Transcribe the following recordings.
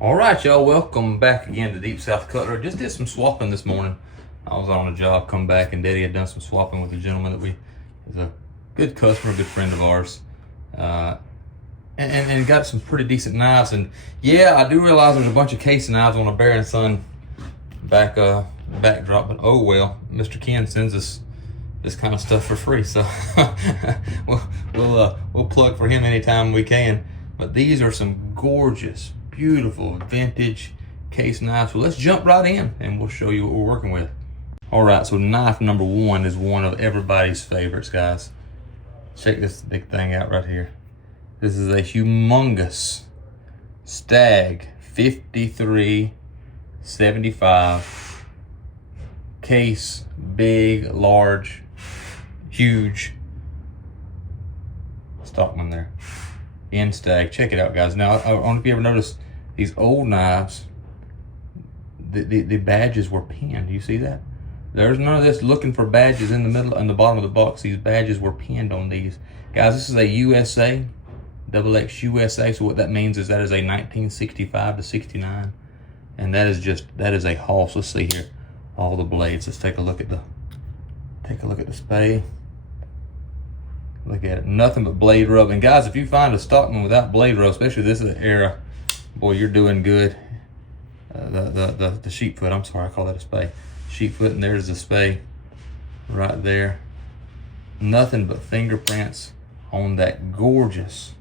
All right, y'all, welcome back again to Deep South Cutler. Just did some swapping this morning. I was on a job, come back, and Daddy had done some swapping with a gentleman that is a good customer, a good friend of ours, and got some pretty decent knives. And yeah, I do realize there's a bunch of case knives on a Bear and Son backdrop, but oh well. Mr. Ken sends us this kind of stuff for free, so we'll plug for him anytime we can. But these are some gorgeous, beautiful vintage case knives. So let's jump right in and we'll show you what we're working with. All right, so knife number one is one of everybody's favorites, guys. Check this big thing out right here. This is a humongous Stag 5375 case, big, large, huge stockman there in Stag. Check it out, guys. Now, I don't know if you ever noticed these old knives, the badges were pinned. You see that? There's none of this looking for badges in the middle and the bottom of the box. These badges were pinned on these. Guys, this is a USA, XX USA. So what that means is that is a 1965 to 69. And that is a hoss. Let's see here. All the blades. Let's take a look at the spay. Look at it. Nothing but blade rub. And guys, if you find a stockman without blade rub, especially this era, boy, you're doing good. The sheep foot, I'm sorry, I call that a spay. Sheep foot, and there's the spay right there. Nothing but fingerprints on that gorgeous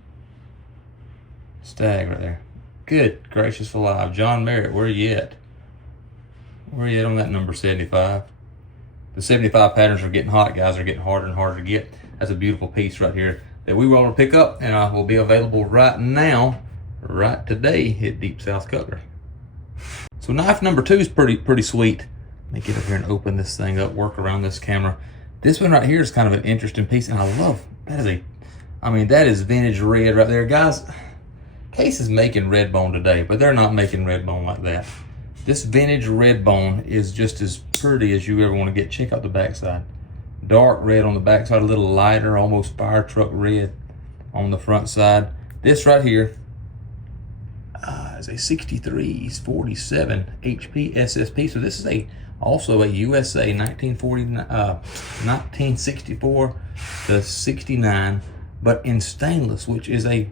Stag right there. Good gracious alive. John Merritt, where you at? Where you at on that number 75? The 75 patterns are getting hot, guys. They're getting harder and harder to get. That's a beautiful piece right here that we were able to pick up, and will be available right now, right today at Deep South Cutler. So knife number two is pretty sweet. Let me get up here and open this thing up, work around this camera. This one right here is kind of an interesting piece, and I love that. That is vintage red right there, guys. Case is making red bone today, but they're not making red bone like that. This vintage red bone is just as pretty as you ever want to get. Check out the backside. Dark red on the backside, a little lighter, almost fire truck red on the front side. This right here is a 6347 HP SSP. So this is also a USA 1964 to 69, but in stainless, which is a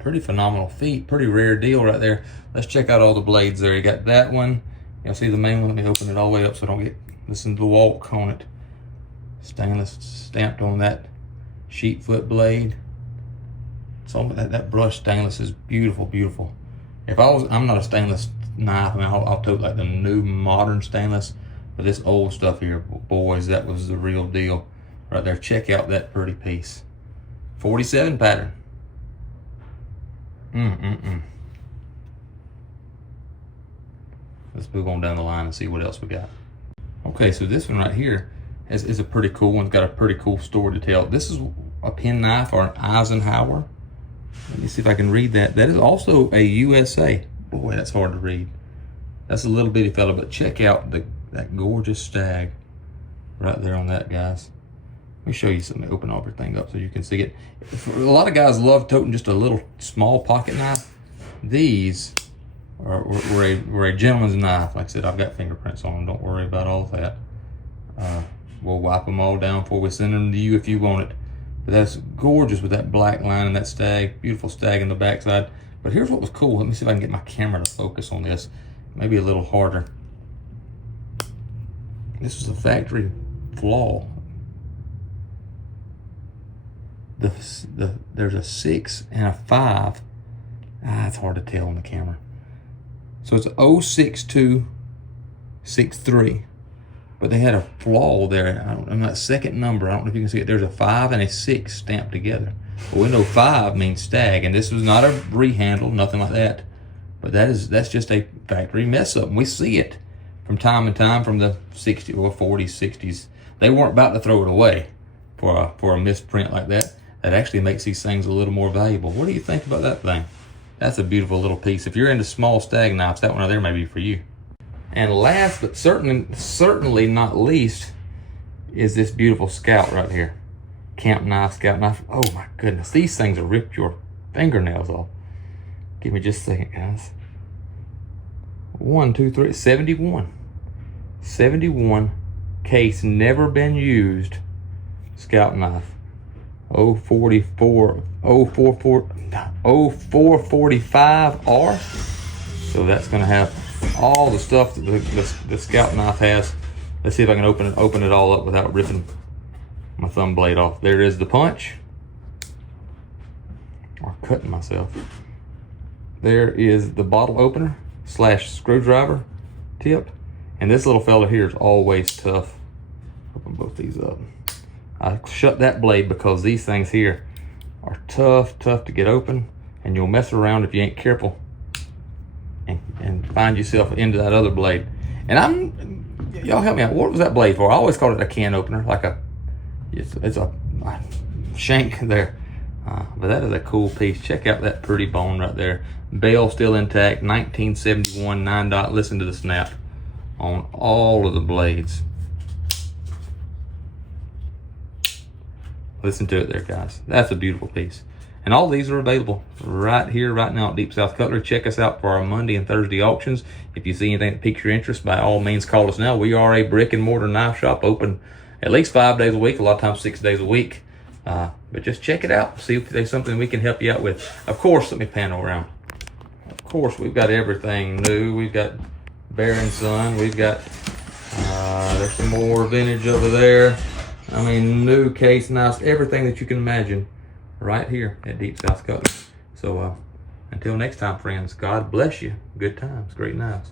pretty phenomenal feat, pretty rare deal right there. Let's check out all the blades there. You got that one. You'll see the main one. Let me open it all the way up so I don't listen to the walk on it. Stainless stamped on that sheep foot blade. So that brushed stainless is beautiful, beautiful. I'm not a stainless knife. I'll tote like the new modern stainless, but this old stuff here, boys, that was the real deal right there. Check out that pretty piece. 47 pattern. Let's move on down the line and see what else we got. Okay, so this one right here is a pretty cool one. It's got a pretty cool story to tell. This is a pen knife, or an Eisenhower. Let me see if I can read that. That is also a USA. Boy, that's hard to read. That's a little bitty fella, but check out that gorgeous Stag right there on that, guys. Let me show you something. Open everything up so you can see it. A lot of guys love toting just a little small pocket knife. These were a gentleman's knife. Like I said, I've got fingerprints on them. Don't worry about all that. We'll wipe them all down before we send them to you if you want it. But that's gorgeous with that black line and that Stag. Beautiful Stag in the backside. But here's what was cool. Let me see if I can get my camera to focus on this. Maybe a little harder. This was a factory flaw. There's a 6 and a 5. It's hard to tell on the camera. So it's 06263. But they had a flaw there. On that second number, I don't know if you can see it. There's a 5 and a 6 stamped together. Well, we know 5 means Stag, and this was not a rehandle, nothing like that. But that's just a factory mess up, and we see it from time to time from the 60s or 40s, 60s. They weren't about to throw it away for a misprint like that. That actually makes these things a little more valuable. What do you think about that thing? That's a beautiful little piece. If you're into small Stag knives, that one right there may be for you. And last but certainly not least is this beautiful Scout right here. Camp knife, Scout knife. Oh my goodness, these things will rip your fingernails off. Give me just a second, guys. 1, 2, 3, 71. 71 case, never been used scout knife. 0445R. So that's gonna have all the stuff that the scout knife has. Let's see if I can open it all up without ripping my thumb blade off. There is the punch, or cutting myself. There is the bottle opener / screwdriver tip. And this little fella here is always tough. Open both these up. I shut that blade because these things here are tough to get open, and you'll mess around if you ain't careful and find yourself into that other blade. And y'all help me out. What was that blade for? I always called it a can opener, like it's a shank there. But that is a cool piece. Check out that pretty bone right there. Bell still intact, 1971 9 dot. Listen to the snap on all of the blades. Listen to it there, guys. That's a beautiful piece. And all these are available right here, right now at Deep South Cutlery. Check us out for our Monday and Thursday auctions. If you see anything that piques your interest, by all means, call us now. We are a brick and mortar knife shop, open at least 5 days a week, a lot of times 6 days a week. But just check it out. See if there's something we can help you out with. Of course, let me panel around. Of course, we've got everything new. We've got Bear & Son. We've got, there's some more vintage over there. I mean, new case knives, everything that you can imagine right here at Deep South Cutlery. So until next time, friends, God bless you. Good times, great knives.